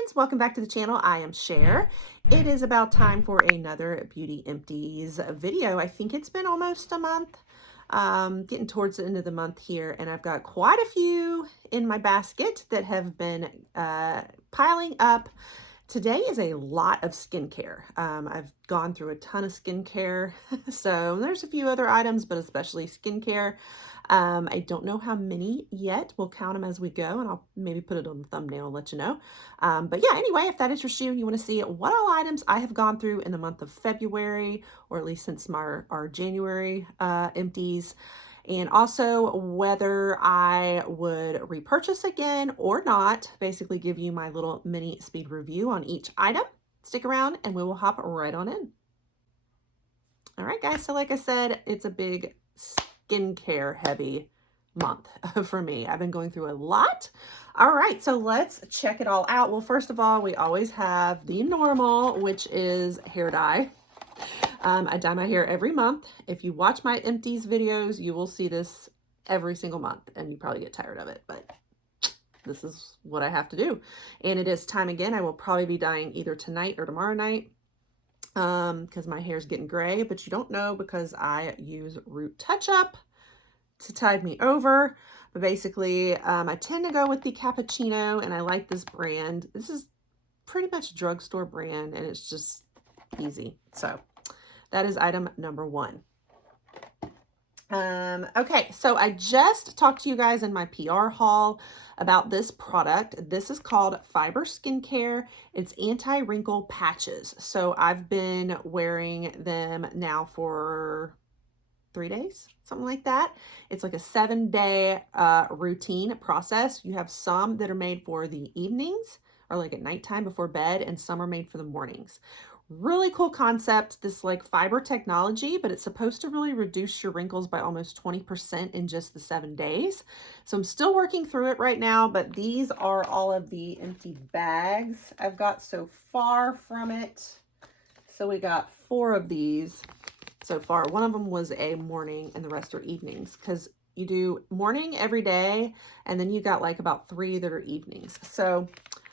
friends, welcome back to the channel. I am Cher. It is about time for another Beauty Empties video. I think it's been almost a month, getting towards the end of the month here, and I've got quite a few in my basket that have been piling up. Today is a lot of skincare. I've gone through a ton of skincare, so there's a few other items, but especially skincare. I don't know how many yet. We'll count them as we go, and I'll maybe put it on the thumbnail and let you know. But yeah, anyway, if that interests you and you want to see what all items I have gone through in the month of February, or at least since our January empties, and also whether I would repurchase again or not, basically give you my little mini speed review on each item. Stick around and we will hop right on in. All right, guys, so like I said, it's a big skincare heavy month for me. I've been going through a lot. All right, so let's check it all out. Well, first of all, we always have the normal, which is hair dye. I dye my hair every month. If you watch my empties videos, you will see this every single month, and you probably get tired of it, but this is what I have to do. And it is time again. I will probably be dyeing either tonight or tomorrow night because my hair is getting gray, but you don't know because I use Root Touch Up to tide me over. But basically, I tend to go with the cappuccino, and I like this brand. This is pretty much a drugstore brand, and it's just easy. So that is item number one. Okay, so I just talked to you guys in my PR haul about this product. This is called Fiber Skincare. It's anti-wrinkle patches. So I've been wearing them now for 3 days, something like that. It's like a 7-day routine process. You have some that are made for the evenings or like at nighttime before bed, and some are made for the mornings. Really cool concept, this like fiber technology, but it's supposed to really reduce your wrinkles by almost 20% in just the 7 days. So I'm still working through it right now, but these are all of the empty bags I've got so far from it. So we got 4 of these so far. One of them was a morning and the rest are evenings, because you do morning every day, and then you got like about 3 that are evenings. So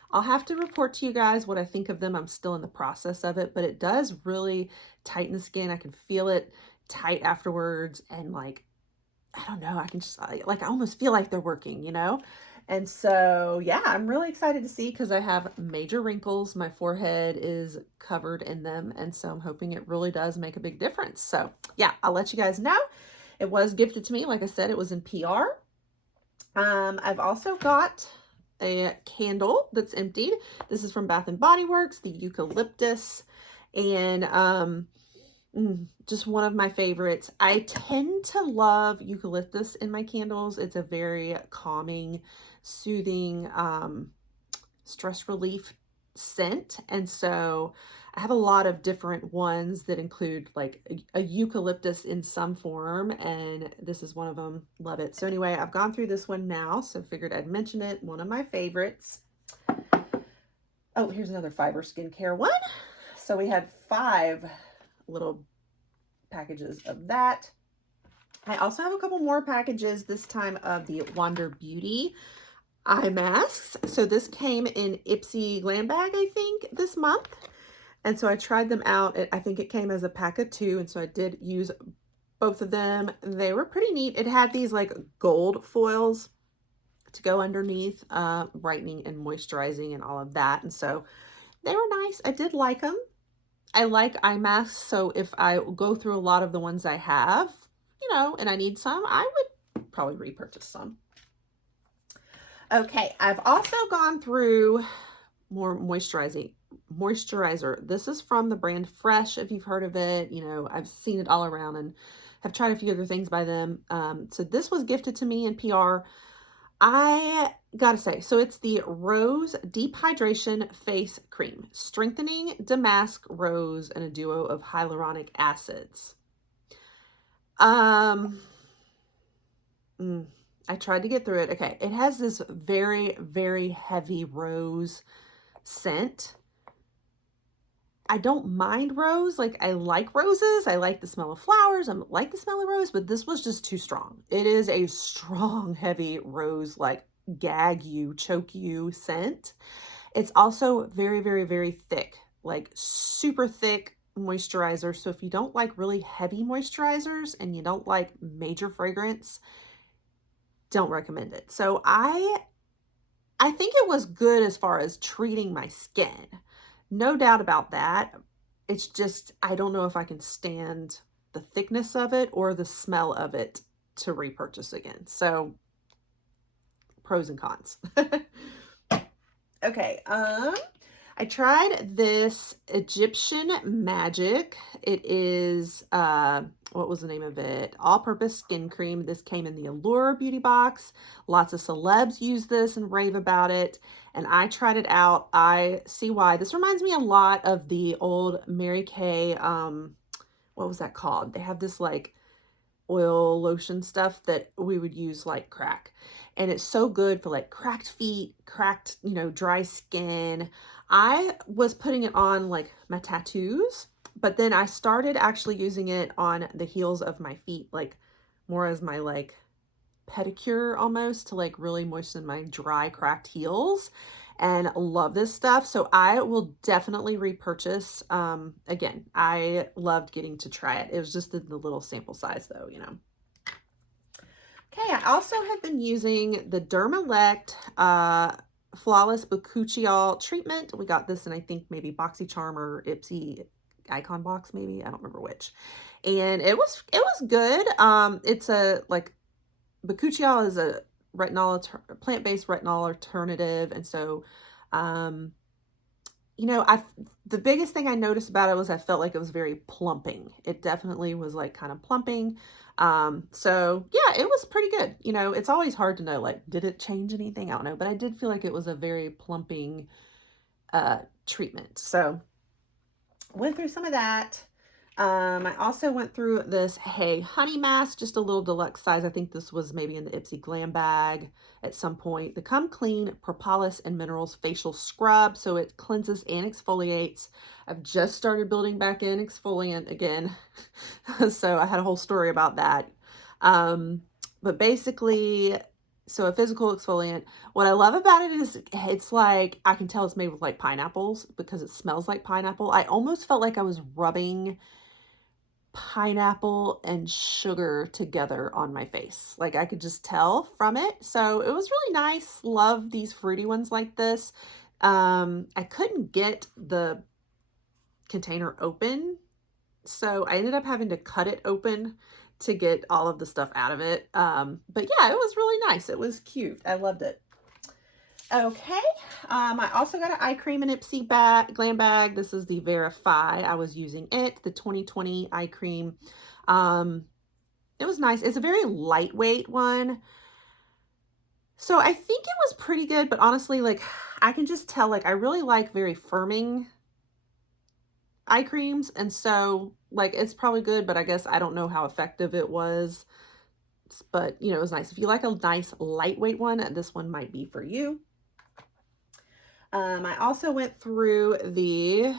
I'll have to report to you guys what I think of them. I'm still in the process of it, but it does really tighten the skin. I can feel it tight afterwards, and like, I don't know, I can just like, I almost feel like they're working, you know? And so, yeah, I'm really excited to see, because I have major wrinkles. My forehead is covered in them, and so I'm hoping it really does make a big difference. So yeah, I'll let you guys know. It was gifted to me. Like I said, it was in PR. I've also got a candle that's emptied. This is from Bath and Body Works, the Eucalyptus, and just one of my favorites. I tend to love eucalyptus in my candles. It's a very calming, soothing, stress relief scent, and so I have a lot of different ones that include like a eucalyptus in some form, and this is one of them. Love it. So anyway, I've gone through this one now, so figured I'd mention it. One of my favorites. Oh, here's another Fiber Skincare one. So we had 5 little packages of that. I also have a couple more packages, this time of the Wander Beauty eye masks. So this came in Ipsy Glam Bag, I think, this month. And so I tried them out. I think it came as a pack of 2, and so I did use both of them. They were pretty neat. It had these like gold foils to go underneath, brightening and moisturizing and all of that. And so they were nice. I did like them. I like eye masks, so if I go through a lot of the ones I have, you know, and I need some, I would probably repurchase some. Okay, I've also gone through more moisturizer. This is from the brand Fresh, if you've heard of it. You know, I've seen it all around and have tried a few other things by them. So this was gifted to me in PR. I gotta say, so it's the Rose Deep Hydration Face Cream, strengthening damask rose and a duo of hyaluronic acids. I tried to get through it. Okay, it has this very, very heavy rose scent. I don't mind rose. Like, I like roses. I like the smell of flowers. I like the smell of rose, but this was just too strong. It is a strong, heavy rose, like gag you, choke you scent. It's also very, very, very thick, like super thick moisturizer. So if you don't like really heavy moisturizers and you don't like major fragrance, don't recommend it. So I think it was good as far as treating my skin. No doubt about that. It's just, I don't know if I can stand the thickness of it or the smell of it to repurchase again. So pros and cons. Okay, I tried this Egyptian Magic. It is, what was the name of it? All-purpose skin cream. This came in the Allure beauty box. Lots of celebs use this and rave about it. And I tried it out. I see why. This reminds me a lot of the old Mary Kay, what was that called? They have this like oil lotion stuff that we would use like crack. And it's so good for like cracked feet, cracked, dry skin. I was putting it on like my tattoos, but then I started actually using it on the heels of my feet, like more as my like pedicure almost to like really moisten my dry, cracked heels, and love this stuff. So I will definitely repurchase. Again, I loved getting to try it. It was just the little sample size though. Okay, I also have been using the Dermelect Flawless Bakuchial treatment. We got this in, I think, maybe BoxyCharm or Ipsy Icon Box, maybe. I don't remember which. And it was good. It's a, like, Bakuchial is a plant-based retinol alternative. And so, the biggest thing I noticed about it was I felt like it was very plumping. It definitely was like kind of plumping. So yeah, it was pretty good. It's always hard to know, like, did it change anything? I don't know, but I did feel like it was a very plumping, treatment. So went through some of that. I also went through this Hey Honey Mask, just a little deluxe size. I think this was maybe in the Ipsy Glam bag at some point. The Come Clean Propolis and Minerals Facial Scrub. So it cleanses and exfoliates. I've just started building back in exfoliant again. So I had a whole story about that. But basically, so a physical exfoliant. What I love about it is it's like, I can tell it's made with like pineapples because it smells like pineapple. I almost felt like I was rubbing pineapple and sugar together on my face. Like I could just tell from it. So it was really nice. Love these fruity ones like this. I couldn't get the container open, so I ended up having to cut it open to get all of the stuff out of it. But yeah, it was really nice. It was cute. I loved it. Okay, I also got an eye cream and Ipsy Glam bag. This is the Verify. I was using it, the 2020 eye cream. It was nice. It's a very lightweight one. So I think it was pretty good, but honestly, like, I can just tell, like, I really like very firming eye creams. And so, like, it's probably good, but I guess I don't know how effective it was. But, it was nice. If you like a nice lightweight one, this one might be for you. I also went through the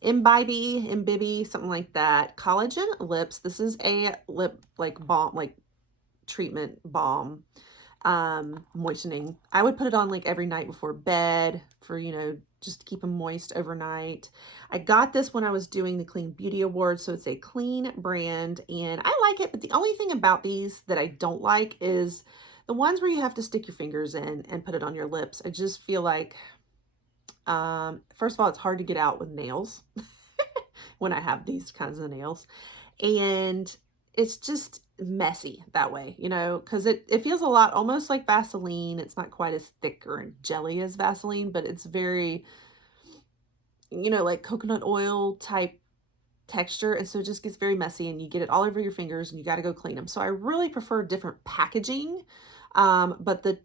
Imbibe, something like that, Collagen lips. This is a lip like balm, like treatment balm, moistening. I would put it on like every night before bed for, just to keep them moist overnight. I got this when I was doing the Clean Beauty Awards, so it's a clean brand, and I like it, but the only thing about these that I don't like is the ones where you have to stick your fingers in and put it on your lips. I just feel like, first of all, it's hard to get out with nails when I have these kinds of nails. And it's just messy that way, because it feels a lot almost like Vaseline. It's not quite as thick or jelly as Vaseline, but it's very, like coconut oil type texture. And so it just gets very messy and you get it all over your fingers and you got to go clean them. So I really prefer different packaging. But the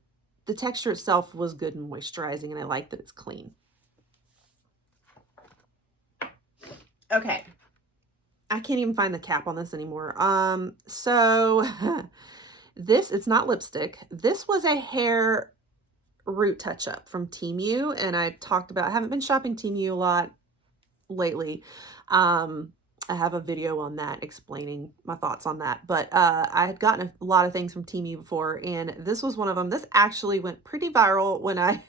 texture itself was good and moisturizing, and I like that it's clean. Okay. I can't even find the cap on this anymore. So it's not lipstick. This was a hair root touch-up from Temu, and I haven't been shopping Temu a lot lately. I have a video on that explaining my thoughts on that, but I had gotten a lot of things from Temu before, and this was one of them. This actually went pretty viral when I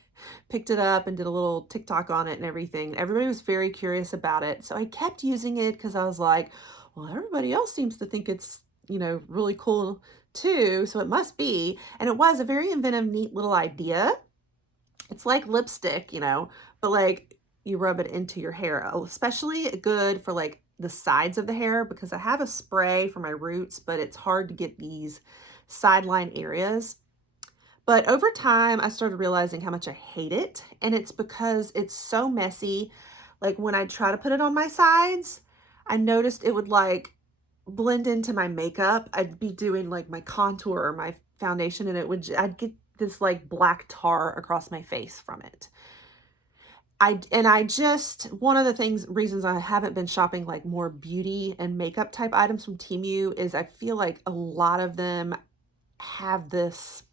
picked it up and did a little TikTok on it and everything. Everybody was very curious about it. So I kept using it because I was like, well, everybody else seems to think it's, really cool too. So it must be. And it was a very inventive, neat little idea. It's like lipstick, but like you rub it into your hair, especially good for like the sides of the hair because I have a spray for my roots, but it's hard to get these sideline areas. But over time, I started realizing how much I hate it. And it's because it's so messy. Like when I try to put it on my sides, I noticed it would like blend into my makeup. I'd be doing like my contour or my foundation and I'd get this like black tar across my face from it. One of the reasons I haven't been shopping like more beauty and makeup type items from Temu is I feel like a lot of them have this,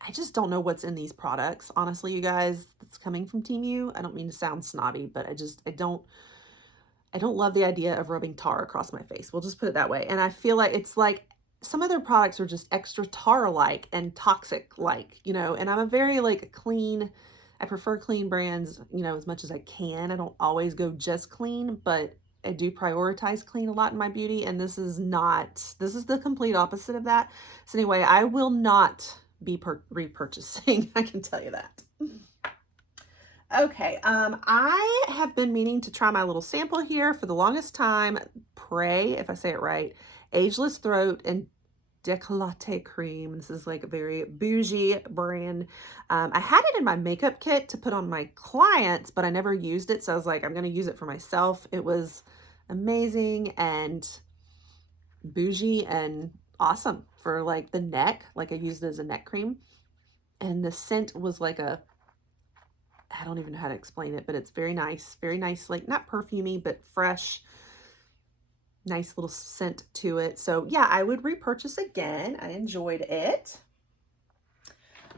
I just don't know what's in these products. Honestly, you guys, it's coming from Temu. I don't mean to sound snobby, but I don't love the idea of rubbing tar across my face. We'll just put it that way. And I feel like it's like some of their products are just extra tar-like and toxic-like, and I'm a very like clean, I prefer clean brands, as much as I can. I don't always go just clean, but I do prioritize clean a lot in my beauty. And this is the complete opposite of that. So anyway, I will not be repurchasing. I can tell you that. Okay, I have been meaning to try my little sample here for the longest time. Prai, if I say it right, Ageless Throat and Décolletage cream. This is like a very bougie brand. I had it in my makeup kit to put on my clients, but I never used it. So I was like, I'm going to use it for myself. It was amazing and bougie and awesome for like the neck. Like I used it as a neck cream. And the scent was like I don't even know how to explain it, but it's very nice, like not perfumey, but fresh, nice little scent to it. So yeah, I would repurchase again. I enjoyed it.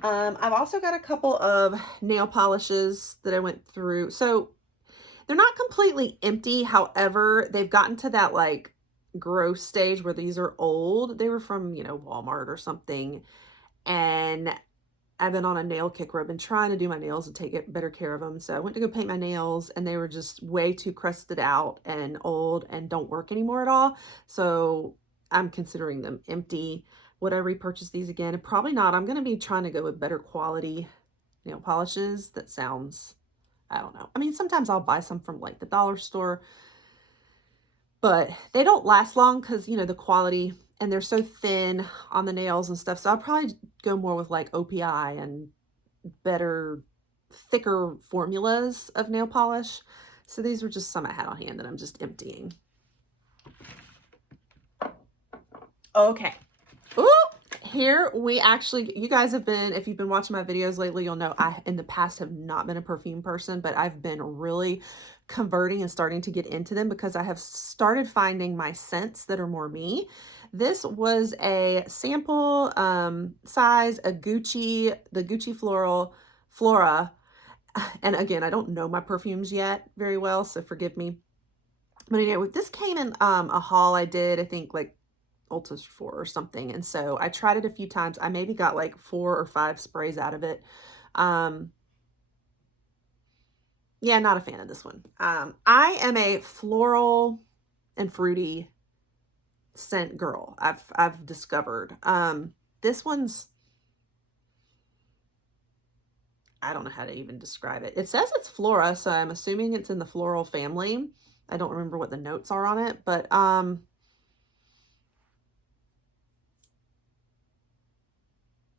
I've also got a couple of nail polishes that I went through. So they're not completely empty. However, they've gotten to that like gross stage where these are old. They were from, Walmart or something. And I've been on a nail kick where I've been trying to do my nails and take better care of them. So I went to go paint my nails and they were just way too crusted out and old and don't work anymore at all. So I'm considering them empty. Would I repurchase these again? Probably not. I'm going to be trying to go with better quality nail polishes. That sounds, I don't know. I mean, sometimes I'll buy some from like the dollar store, but they don't last long because, the quality, and they're so thin on the nails and stuff. So I'll probably go more with like OPI and better, thicker formulas of nail polish. So these were just some I had on hand that I'm just emptying. Okay. Ooh, here we actually, you guys have been, if you've been watching my videos lately, you'll know I, in the past, have not been a perfume person, but I've been really converting and starting to get into them because I have started finding my scents that are more me. This was a sample size, the Gucci Flora. And again, I don't know my perfumes yet very well, so forgive me. But anyway, this came in a haul I did, I think like Ulta's for or something. And so I tried it a few times. I maybe got like 4 or 5 sprays out of it. Yeah, not a fan of this one. I am a floral and fruity scent girl. I've discovered. This one's, I don't know how to even describe it. It says it's Flora, so I'm assuming it's in the floral family. I don't remember what the notes are on it, but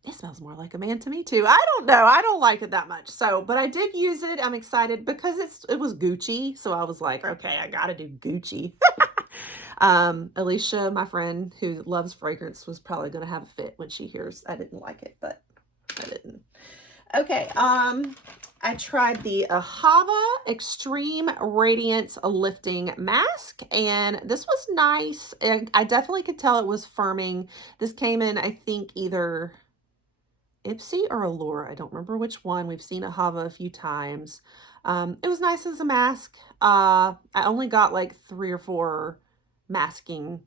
it smells more like a man to me too. I don't know. I don't like it that much. So, but I did use it. I'm excited because it was Gucci. So I was like, okay, I got to do Gucci. Alicia, my friend who loves fragrance, was probably going to have a fit when she hears I didn't like it, but I didn't. Okay. I tried the Ahava Extreme Radiance Lifting Mask, and this was nice. And I definitely could tell it was firming. This came in, I think, either Ipsy or Allura. I don't remember which one. We've seen Ahava a few times. It was nice as a mask. I only got like 3 or 4 masking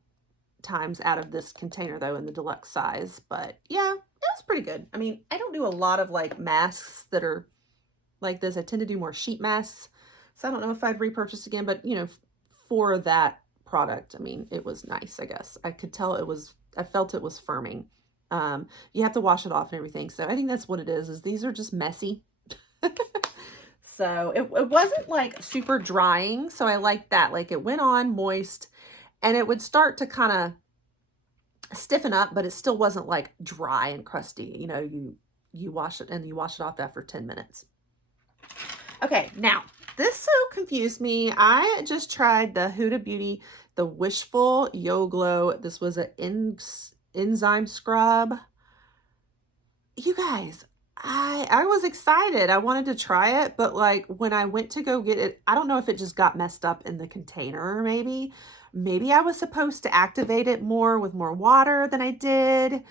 times out of this container though in the deluxe size, but yeah, it was pretty good. I mean, I don't do a lot of like masks that are like this. I tend to do more sheet masks. So I don't know if I'd repurchase again, but you know, for that product, I mean, it was nice, I guess. I could tell it was, I felt it was firming. You have to wash it off and everything. So I think that's what it is these are just messy. So it wasn't like super drying. So I liked that. Like it went on moist and it would start to kind of stiffen up, but it still wasn't like dry and crusty. You know, you wash it and you wash it off after 10 minutes. Okay, now this so confused me. I just tried the Huda Beauty, the Wishful Yo Glow. This was an enzyme scrub. You guys, I was excited. I wanted to try it, but like when I went to go get it, I don't know if it just got messed up in the container maybe. Maybe I was supposed to activate it more with more water than I did.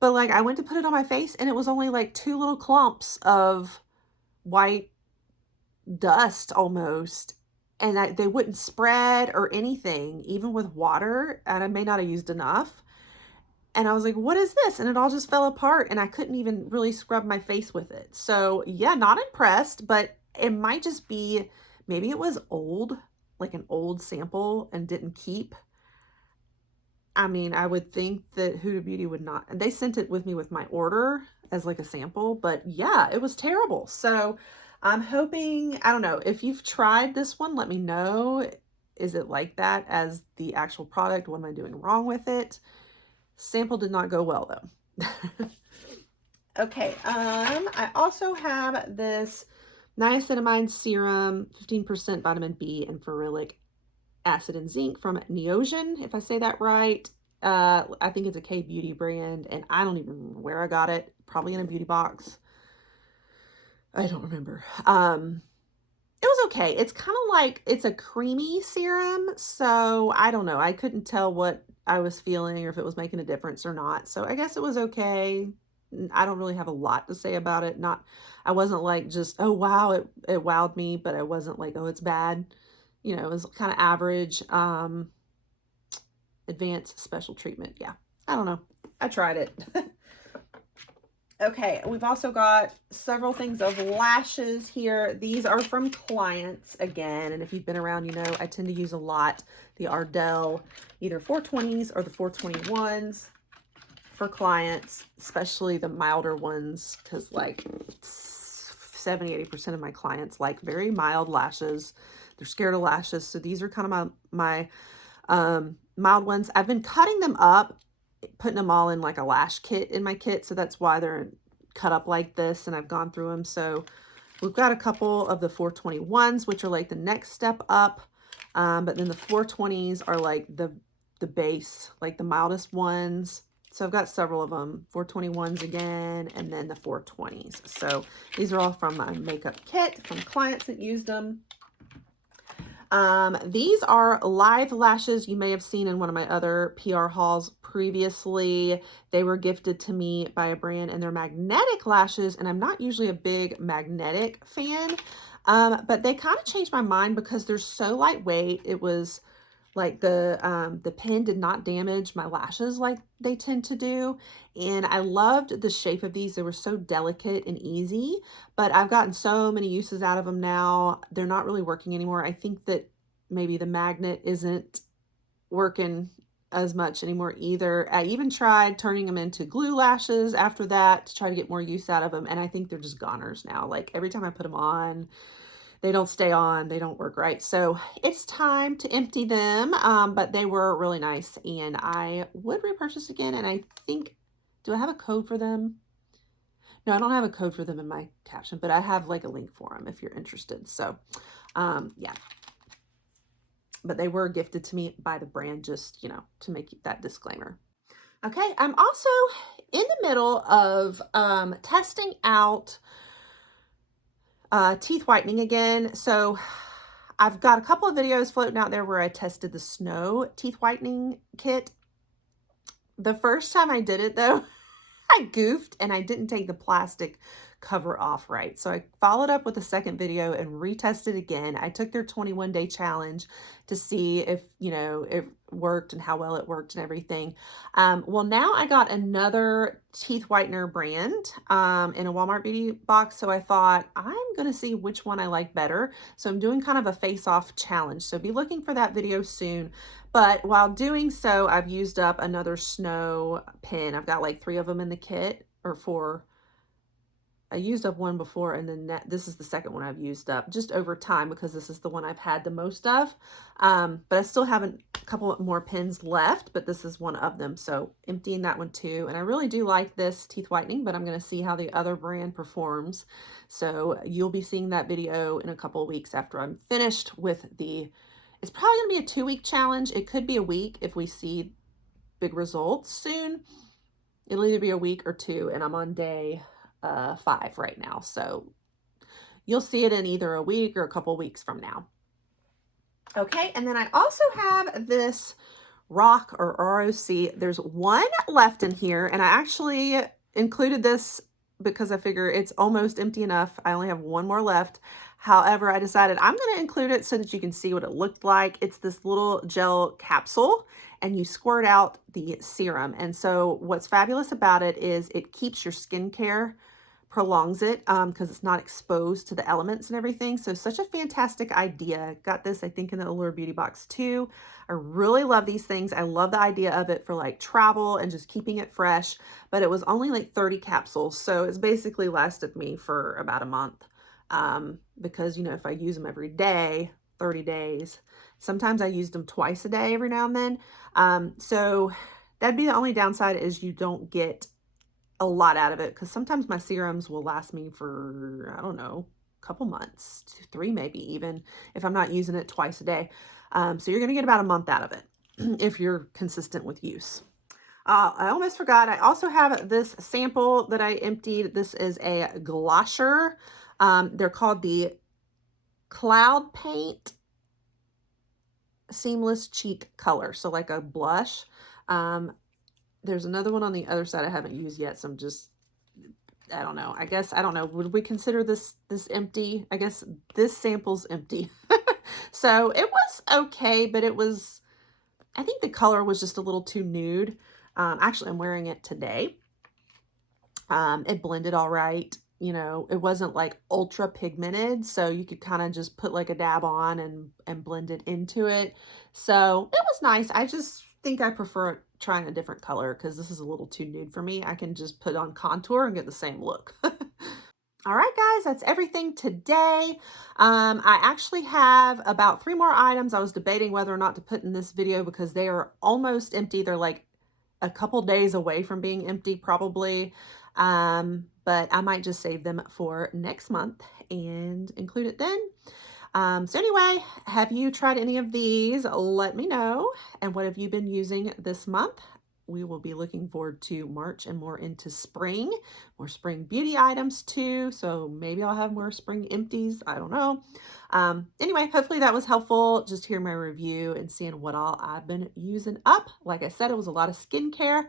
But like I went to put it on my face and it was only like 2 little clumps of white dust almost. And they wouldn't spread or anything, even with water. And I may not have used enough. And I was like, what is this? And it all just fell apart and I couldn't even really scrub my face with it. So yeah, not impressed, but it might just be, maybe it was old, like an old sample and didn't keep. I mean, I would think that Huda Beauty would not, and they sent it with me with my order as like a sample, but yeah, it was terrible. So I'm hoping, I don't know, if you've tried this one, let me know. Is it like that as the actual product? What am I doing wrong with it? Sample did not go well though. Okay, I also have this Niacinimide Serum, 15% vitamin B and ferulic acid and zinc from Neogen, if I say that right. I think it's a K-beauty brand, and I don't even remember where I got it. Probably in a beauty box. I don't remember. It was okay. It's kind of like, it's a creamy serum, so I don't know. I couldn't tell what I was feeling or if it was making a difference or not. So I guess it was okay. I don't really have a lot to say about it. I wasn't like just, oh wow, it wowed me, but I wasn't like, oh, it's bad. You know, it was kind of average. Advanced special treatment. Yeah, I don't know. I tried it. Okay, we've also got several things of lashes here. These are from clients again, and if you've been around, you know I tend to use a lot the Ardell, either 420s or the 421s for clients, especially the milder ones, because like 70-80% of my clients like very mild lashes. They're scared of lashes, so these are kind of my mild ones. I've been cutting them up, putting them all in like a lash kit in my kit, so that's why they're cut up like this, and I've gone through them. So we've got a couple of the 421s, which are like the next step up, but then the 420s are like the base, like the mildest ones. So I've got several of them, 421s again, and then the 420s. So these are all from my makeup kit from clients that used them. These are Lithe lashes. You may have seen in one of my other PR hauls previously. They were gifted to me by a brand, and they're magnetic lashes, and I'm not usually a big magnetic fan, but they kind of changed my mind because they're so lightweight. It was like the pen did not damage my lashes like they tend to do. And I loved the shape of these. They were so delicate and easy, but I've gotten so many uses out of them now. They're not really working anymore. I think that maybe the magnet isn't working as much anymore either. I even tried turning them into glue lashes after that to try to get more use out of them. And I think they're just goners now. Like every time I put them on, they don't stay on, they don't work right. So it's time to empty them, but they were really nice and I would repurchase again. And I think, do I have a code for them? No, I don't have a code for them in my caption, but I have like a link for them if you're interested. So yeah, but they were gifted to me by the brand, just, you know, to make that disclaimer. Okay, I'm also in the middle of testing out teeth whitening again. So I've got a couple of videos floating out there where I tested the Snow teeth whitening kit. The first time I did it though, I goofed and I didn't take the plastic cover off right. So I followed up with a second video and retested again. I took their 21-day challenge to see if, you know, worked and how well it worked and everything. Well, now I got another teeth whitener brand in a Walmart beauty box. So I thought I'm going to see which one I like better. So I'm doing kind of a face-off challenge. So be looking for that video soon. But while doing so, I've used up another snow pin. I've got like 3 of them in the kit, or 4. I used up one before, and then this is the second one I've used up just over time because this is the one I've had the most of. But I still have a couple more pins left, but this is one of them. So emptying that one too. And I really do like this teeth whitening, but I'm going to see how the other brand performs. So you'll be seeing that video in a couple of weeks after I'm finished with it's probably going to be a 2-week challenge. It could be a week if we see big results soon. It'll either be a week or 2, and I'm on day 5 right now. So you'll see it in either a week or a couple weeks from now. Okay, and then I also have this ROC or ROC. There's one left in here, and I actually included this because I figure it's almost empty enough. I only have one more left. However, I decided I'm going to include it so that you can see what it looked like. It's this little gel capsule, and you squirt out the serum. And so what's fabulous about it is it keeps your skincare, prolongs it because it's not exposed to the elements and everything. So such a fantastic idea. Got this, I think, in the Allure Beauty Box too. I really love these things. I love the idea of it for like travel and just keeping it fresh, but it was only like 30 capsules. So it's basically lasted me for about a month because, you know, if I use them every day, 30 days, sometimes I use them twice a day every now and then. So that'd be the only downside, is you don't get a lot out of it, because sometimes my serums will last me for, I don't know, a couple months, 2, 3 maybe even, if I'm not using it twice a day. So you're going to get about a month out of it if you're consistent with use. I almost forgot, I also have this sample that I emptied. This is a glosser. They're called the Cloud Paint Seamless Cheek Color, so like a blush. There's another one on the other side I haven't used yet, so I'm just, I don't know. I guess, I don't know. Would we consider this empty? I guess this sample's empty. So it was okay, but it was, I think the color was just a little too nude. Actually, I'm wearing it today. It blended all right. You know, it wasn't like ultra pigmented, so you could kind of just put like a dab on and blend it into it. So it was nice. I just think I prefer trying a different color because this is a little too nude for me. I can just put on contour and get the same look. All right, guys, that's everything today. I actually have about 3 more items I was debating whether or not to put in this video because they are almost empty. They're like a couple days away from being empty probably. But I might just save them for next month and include it then. So anyway, have you tried any of these? Let me know. And what have you been using this month? We will be looking forward to March and more into spring, more spring beauty items too. So maybe I'll have more spring empties. I don't know. Anyway, hopefully that was helpful. Just hearing my review and seeing what all I've been using up. Like I said, it was a lot of skincare.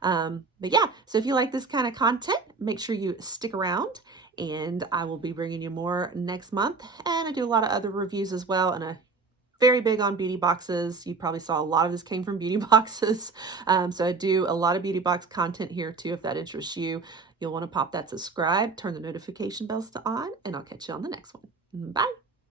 But yeah, so if you like this kind of content, make sure you stick around, and I will be bringing you more next month. And I do a lot of other reviews as well, and I'm very big on beauty boxes. You probably saw a lot of this came from beauty boxes. So I do a lot of beauty box content here too. If that interests you, you'll want to pop that subscribe, turn the notification bells to on, and I'll catch you on the next one. Bye.